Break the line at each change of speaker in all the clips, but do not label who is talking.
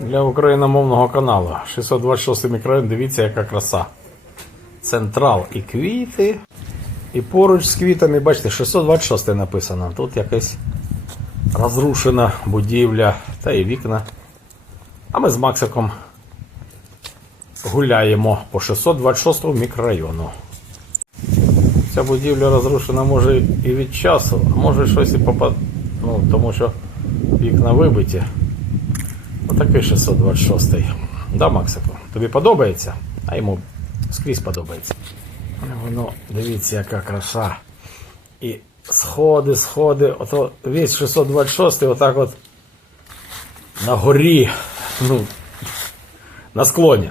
для україномовного каналу. 626 мікрорайон, дивіться, яка краса. Централ і квіти. І поруч з квітами, бачите, 626 написано. Тут якась розрушена будівля та і вікна. А ми з Максиком гуляємо по 626 мікрорайону. Ця будівля розрушена може і від часу, а може щось і попад... Ну, тому що вікна вибиті. Отакий 626. Да, Максику? Тобі подобається? А йому скрізь подобається. Воно, дивіться, яка краса. І сходи, сходи. Ото весь 626 отак от на горі. Ну, на склоні.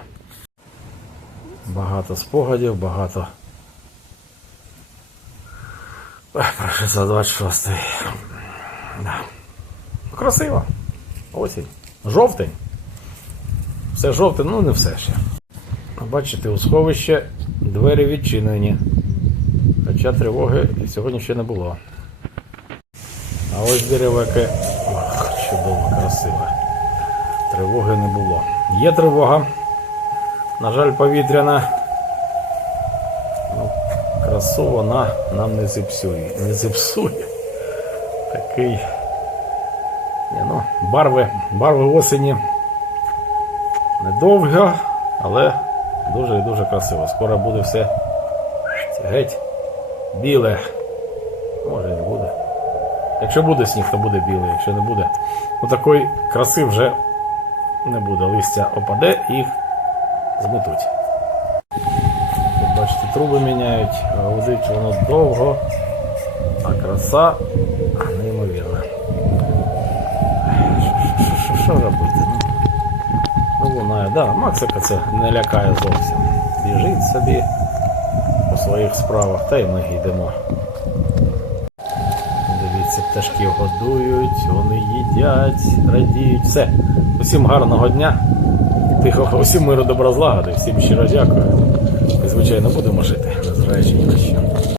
Багато спогадів, багато. Ой, про 626. Да. Красиво. Осінь. Жовтень. Все жовте, ну не все ще. Бачите, у сховище двері відчинені. Хоча тривоги сьогодні ще не було. А ось дерево яке чудово, красиве. Тривоги не було. Є тривога. На жаль, повітряна. Ну, красу вона нам не зіпсує. Не зіпсує. Такий. Ні, ну, барви, барви осені недовго, але дуже і дуже красиво. Скоро буде все геть біле. Може і не буде. Якщо буде сніг, то буде білий, якщо не буде. Ну такої краси вже не буде. Листя опаде і їх зметуть. Тут бачите, труби міняють, а гудить воно довго, а краса неймовірна. Що- що- Що робити? Ну, Ну, да, Максика це не лякає зовсім. Біжить собі по своїх справах, та й ми йдемо. Дивіться, пташки годують, вони їдять, радіють. Все. Усім гарного дня. Тихо, усім миру добра злагоди, всім щиро дякую. І, звичайно, будемо жити, незважаючи ні на що.